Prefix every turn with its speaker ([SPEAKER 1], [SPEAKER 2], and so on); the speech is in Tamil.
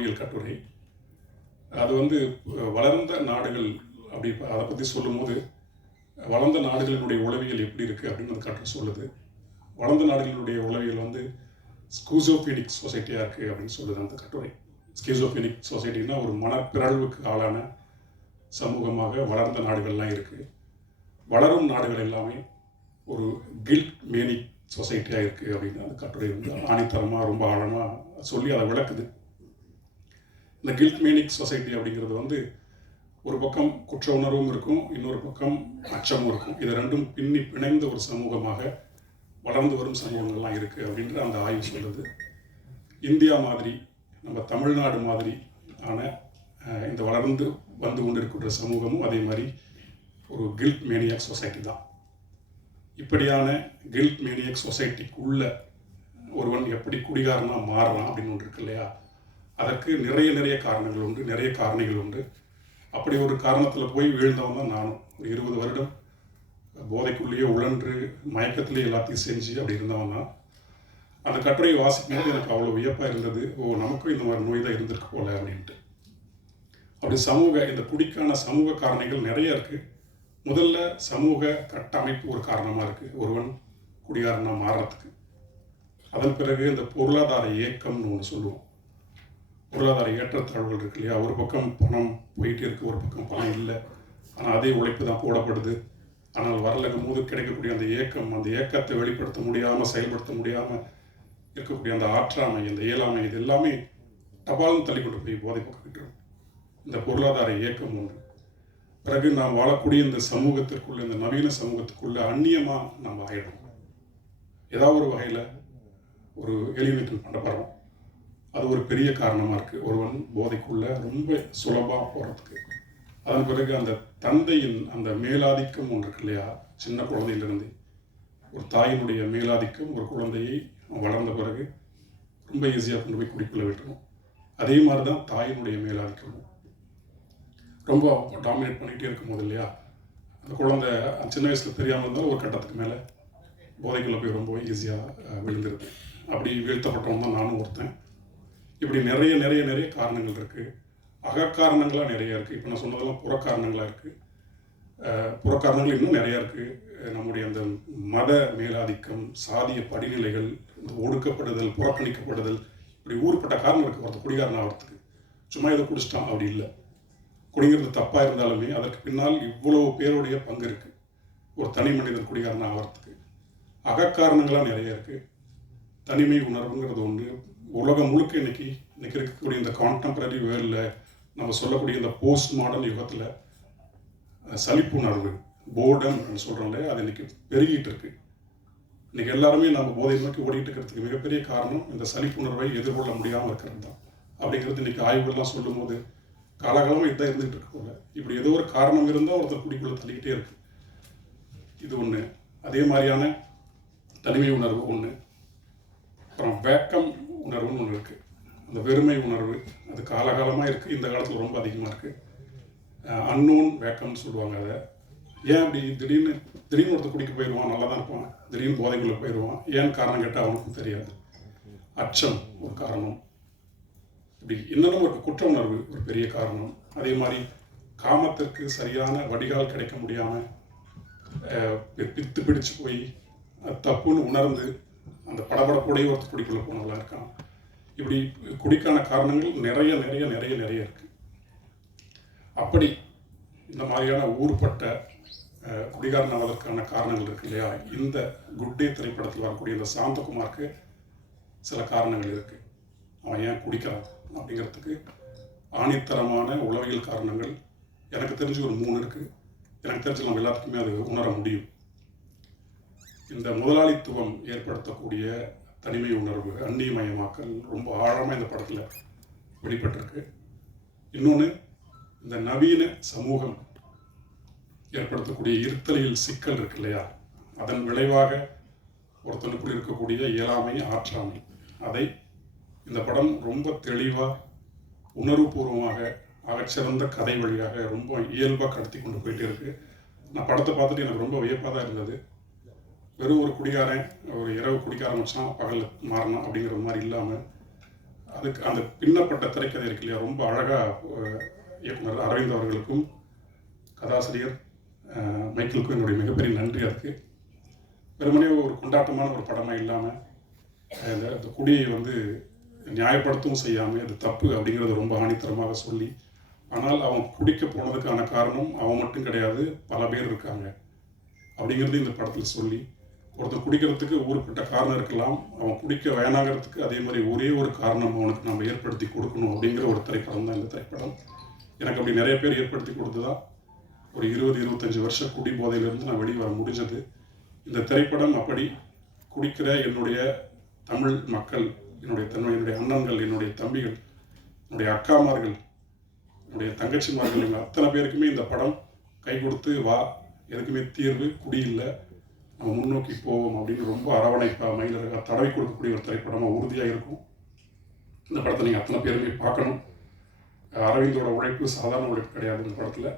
[SPEAKER 1] மொழியில் கட்டுரை. அது வந்து வளர்ந்த நாடுகள் அப்படி அதை பற்றி சொல்லும்போது வளர்ந்த நாடுகளினுடைய உளவியல் எப்படி இருக்குது அப்படின்னு அந்த கட்டுரை சொல்லுது. வளர்ந்த நாடுகளினுடைய உளவியல் வந்து ஸ்கூசோஃபினிக் சொசைட்டியாக இருக்குது அப்படின்னு சொல்லுது அந்த கட்டுரை. ஸ்கீசோஃபினிக் சொசைட்டின்னா ஒரு மனப்பிறழ்வுக்கு ஆளான சமூகமாக வளர்ந்த நாடுகள்லாம் இருக்குது வளரும் நாடுகள் எல்லாமே ஒரு கில்ட் மேனிக் சொசைட்டியாக இருக்குது அப்படின்னு அந்த கட்டுரை வந்து ஆணித்தரமாக ரொம்ப ஆழமாக சொல்லி அதை விளக்குது. இந்த கில்ட் மேனிக் சொசைட்டி அப்படிங்கிறது வந்து ஒரு பக்கம் குற்ற உணர்வும் இருக்கும் இன்னொரு பக்கம் அச்சமும் இருக்கும். இது ரெண்டும் பின்னி பிணைந்த ஒரு சமூகமாக வளர்ந்து வரும் சமூகங்கள்லாம் இருக்குது அப்படின்ற அந்த ஆய்வு சொல்லுது. இந்தியா மாதிரி நம்ம தமிழ்நாடு மாதிரி ஆன இந்த வளர்ந்து வந்து கொண்டிருக்கின்ற சமூகமும் அதே மாதிரி ஒரு கில்ட் மேனியாக் சொசைட்டி தான். இப்படியான கில்ட் மேனியக் சொசைட்டிக்குள்ள ஒருவன் எப்படி குடிகாரனாக மாறலாம் அப்படின்னு ஒன்று இருக்கு இல்லையா? அதற்கு நிறைய நிறைய காரணங்கள் உண்டு நிறைய காரணிகள் உண்டு. அப்படி ஒரு காரணத்தில் போய் வீழ்ந்தவன் தான் நானும். ஒரு இருபது வருடம் போதைக்குள்ளேயே உழன்று மயக்கத்திலேயே எல்லாத்தையும் செஞ்சு அப்படி இருந்தவன் தான். அந்த கட்டுரையை வாசிக்கும் போது எனக்கு அவ்வளோ வியப்பாக இருந்தது. ஓ நமக்கும் இந்த மாதிரி நோய் தான் இருந்திருக்கு போல அப்படின்ட்டு. அப்படி சமூக இந்த குடிக்கான சமூக காரணிகள் நிறைய இருக்குது முதல்ல சமூக கட்டமைப்பு ஒரு காரணமாக இருக்குது ஒருவன் குடிகாரனாக மாறுறதுக்கு. அதன் பிறகு இந்த பொருளாதார இயக்கம்னு ஒன்று சொல்லுவோம். பொருளாதார ஏற்றத்தாழ்வுகள் இருக்கு இல்லையா? ஒரு பக்கம் பணம் போயிட்டு இருக்குது ஒரு பக்கம் பணம் இல்லை. ஆனால் அதே உழைப்பு தான் போடப்படுது. ஆனால் வரலங்கும் போது கிடைக்கக்கூடிய அந்த ஏக்கம் அந்த ஏக்கத்தை வெளிப்படுத்த முடியாமல் செயல்படுத்த முடியாமல் இருக்கக்கூடிய அந்த ஆற்றாமை அந்த இயலாமை இது எல்லாமே தபாலும் தள்ளி கொண்டு போய் போதை பக்கம் இந்த பொருளாதார இயக்கம் ஒன்று. பிறகு நாம் வாழக்கூடிய இந்த சமூகத்திற்குள்ள இந்த நவீன சமூகத்துக்குள்ள அந்நியமாக நம்ம ஆயிடும் ஏதாவது ஒரு வகையில் ஒரு எலிமினேட் பண்ணப்படுறோம் அது ஒரு பெரிய காரணமாக இருக்குது ஒருவன் போதைக்குள்ளே ரொம்ப சுலபமாக போகிறதுக்கு அதன் பிறகு அந்த தந்தையின் அந்த மேலாதிக்கம் ஒன்று இருக்கு இல்லையா? சின்ன குழந்தையிலிருந்து. ஒரு தாயினுடைய மேலாதிக்கம் ஒரு குழந்தையை வளர்ந்த பிறகு ரொம்ப ஈஸியாக கொண்டு போய் குடிக்குள்ள விட்டுரும். அதே மாதிரி தான் தாயினுடைய மேலாதிக்கமும். ரொம்ப டாமினேட் பண்ணிகிட்டே இருக்கும்போது இல்லையா? அந்த குழந்தை சின்ன வயசில் தெரியாமல் இருந்தாலும் ஒரு கட்டத்துக்கு மேலே போதைக்குள்ளே போய் ரொம்ப ஈஸியாக விழுந்துருது. அப்படி வீழ்த்தப்பட்டவன் தான் நானும் ஒருத்தன். இப்படி நிறைய நிறைய நிறைய காரணங்கள் இருக்குது அகக்காரணங்களாக நிறைய இருக்குது இப்போ நான் சொன்னதெல்லாம் புறக்காரணங்களாக இருக்குது புறக்காரணங்கள் இன்னும் நிறையா இருக்குது நம்முடைய அந்த மத மேலாதிக்கம் சாதிய படிநிலைகள் இந்த ஒடுக்கப்படுதல் புறக்கணிக்கப்படுதல் இப்படி ஊர்பட்ட காரணம் இருக்குது ஒருத்தர் குடிகாரன் ஆகிறதுக்கு சும்மா இதை குடிச்சிட்டான் அப்படி இல்லை. குடிங்கிறது தப்பாக இருந்தாலுமே அதற்கு பின்னால் இவ்வளவு பேருடைய பங்கு இருக்குது ஒரு தனி மனிதன் குடிகாரன் ஆகிறதுக்கு அகக்காரணங்களாக நிறைய இருக்குது தனிமை உணர்வுங்கிறது ஒன்று உலகம் முழுக்க இன்னைக்கு இன்றைக்கி இருக்கக்கூடிய இந்த கான்டெம்பரரி வேர்ல்டில் நம்ம சொல்லக்கூடிய இந்த போஸ்ட் மாடர்ன் யுகத்தில் சலிப்புணர்வு போர்டம் சொல்கிறோம்ல அது இன்னைக்கு பெருகிட்டு இருக்கு. இன்றைக்கி எல்லாருமே நம்ம போதை நோக்கி ஓடிட்டு இருக்கிறதுக்கு மிகப்பெரிய காரணம் இந்த சலிப்புணர்வை எதிர்கொள்ள முடியாமல் இருக்கிறது தான். அப்படிங்கிறது இன்றைக்கி ஆய்வுகள்லாம் சொல்லும்போது காலகாலமாக இதான் இருந்துகிட்டு இருக்கு போல. இப்படி ஏதோ ஒரு காரணம் இருந்தால் ஒருத்தர் குடிக்குள்ளே தள்ளிக்கிட்டே இருக்கு. இது ஒன்று அதே மாதிரியான தனிமை உணர்வு ஒன்று அப்புறம் வேக்கம் உணர்வுன்னு ஒன்று இருக்குது அந்த வெறுமை உணர்வு அது காலகாலமாக இருக்குது இந்த காலத்தில் ரொம்ப அதிகமாக இருக்குது அன்னோன் வேக்கம்னு சொல்லுவாங்க அதை. ஏன் அப்படி திடீர்னு திடீர்னு ஒருத்தர் குடிக்க போயிடுவான் நல்லா தான் இருப்பான். திடீர்னு போதைக்குள்ளே போயிடுவான். ஏன் காரணம் கேட்டால் அவனுக்கும் தெரியாது. அச்சம் ஒரு காரணம். இப்படி இன்னமும் ஒரு குற்ற உணர்வு ஒரு பெரிய காரணம். அதே மாதிரி காமத்திற்கு சரியான வடிகால் கிடைக்க முடியாமல் பித்து பிடிச்சு போய் அது தப்புன்னு உணர்ந்து அந்த படபடப்புடைய ஒருத்தர் குடிக்குள்ள போனவங்களா இருக்கான் இப்படி குடிக்கான காரணங்கள் நிறைய நிறைய நிறைய நிறைய இருக்கு. அப்படி இந்த மாதிரியான ஊர்பட்ட அஹ், குடிகாரன் ஆவதற்கான காரணங்கள் இருக்கு இல்லையா? இந்த குட் டே திரைப்படத்தில் வரக்கூடிய இந்த சாந்தகுமாருக்கு சில காரணங்கள் இருக்கு. அவன் ஏன் குடிக்கிறான் அப்படிங்கிறதுக்கு ஆணித்தரமான உளவியல் காரணங்கள் எனக்கு தெரிஞ்சு ஒரு மூணு இருக்கு. எனக்கு தெரிஞ்சு நம்ம எல்லாத்துக்குமே அது உணர முடியும். இந்த முதலாளித்துவம் ஏற்படுத்தக்கூடிய தனிமை உணர்வு அந்நியமயமாக்கல் ரொம்ப ஆழமாக இந்த படத்தில் வெளிப்பட்டிருக்கு. இன்னொன்று இந்த நவீன சமூகம் ஏற்படுத்தக்கூடிய இருத்தலையில் சிக்கல் இருக்கு இல்லையா? அதன் விளைவாக ஒருத்தனுக்குள் இருக்கக்கூடிய இயலாமை ஆற்றாமை. அதை இந்த படம் ரொம்ப தெளிவாக உணர்வுபூர்வமாக ஆகச்சிறந்த கதை வழியாக ரொம்ப இயல்பாக கடத்தி கொண்டு போயிட்டே இருக்கு. நான் படத்தை பார்த்துட்டு எனக்கு ரொம்ப வியப்பாக தான் இருந்தது. வெறும் ஒரு குடிகாரன் ஒரு இரவு குடிக்க ஆரம்பிச்சான் பகலில் மாறணும் அப்படிங்கிற மாதிரி இல்லாமல் அதுக்கு அந்த பின்னப்பட்ட திரைக்கதை இருக்கு இல்லையா ரொம்ப அழகாக இயக்குனர் அரவிந்த் அவர்களுக்கும் கதாசிரியர் மைக்கிளுக்கும் மைக்கேலுக்கும் என்னுடைய மிகப்பெரிய நன்றி அதுக்கு. வெறுமனே ஒரு கொண்டாட்டமான ஒரு படமாக இல்லாமல் இந்த இந்த குடியை வந்து நியாயப்படுத்தவும் செய்யாமல் அது தப்பு அப்படிங்கிறத ரொம்ப ஆணித்தரமாக சொல்லி ஆனால் அவன் குடிக்க போனதுக்கான காரணம் அவன் மட்டும் கிடையாது பல பேர் இருக்காங்க. அப்படிங்கிறது இந்த படத்தில் சொல்லி ஒருத்தர் குடிக்கிறதுக்கு ஊருப்பட்ட காரணம் இருக்கலாம். அவன் குடிக்க வேணாங்கிறதுக்கு அதே மாதிரி ஒரே ஒரு காரணம் அவனுக்கு நம்ம ஏற்படுத்தி கொடுக்கணும் அப்படிங்கிற ஒரு திரைப்படம் தான் இந்த திரைப்படம். எனக்கு அப்படி நிறைய பேர் ஏற்படுத்தி கொடுத்ததா? ஒரு இருபது இருபத்தஞ்சி வருஷம் குடி போதையிலேருந்து நான் வெளியே வர முடிஞ்சது. இந்த திரைப்படம் அப்படி குடிக்கிற என்னுடைய தமிழ் மக்கள் என்னுடைய தன்மை என்னுடைய அண்ணன்கள் என்னுடைய தம்பிகள் என்னுடைய அக்காமார்கள் என்னுடைய தங்கச்சிமார்கள் எங்கள் அத்தனை பேருக்குமே இந்த படம் கை கொடுத்து வா எதுக்குமே தீர்வு குடி இல்லை. நம்ம முன்னோக்கி போவோம் அப்படின்னு ரொம்ப அரவணைப்பாக மயிலழகா தடவை கொடுக்கக்கூடிய ஒரு திரைப்படமாக உறுதியாக இருக்கும். இந்த படத்தை நீங்கள் அத்தனை பேருமே பார்க்கணும். அரவிந்தோட உழைப்பு சாதாரண உழைப்பு கிடையாது இந்த படத்தில்.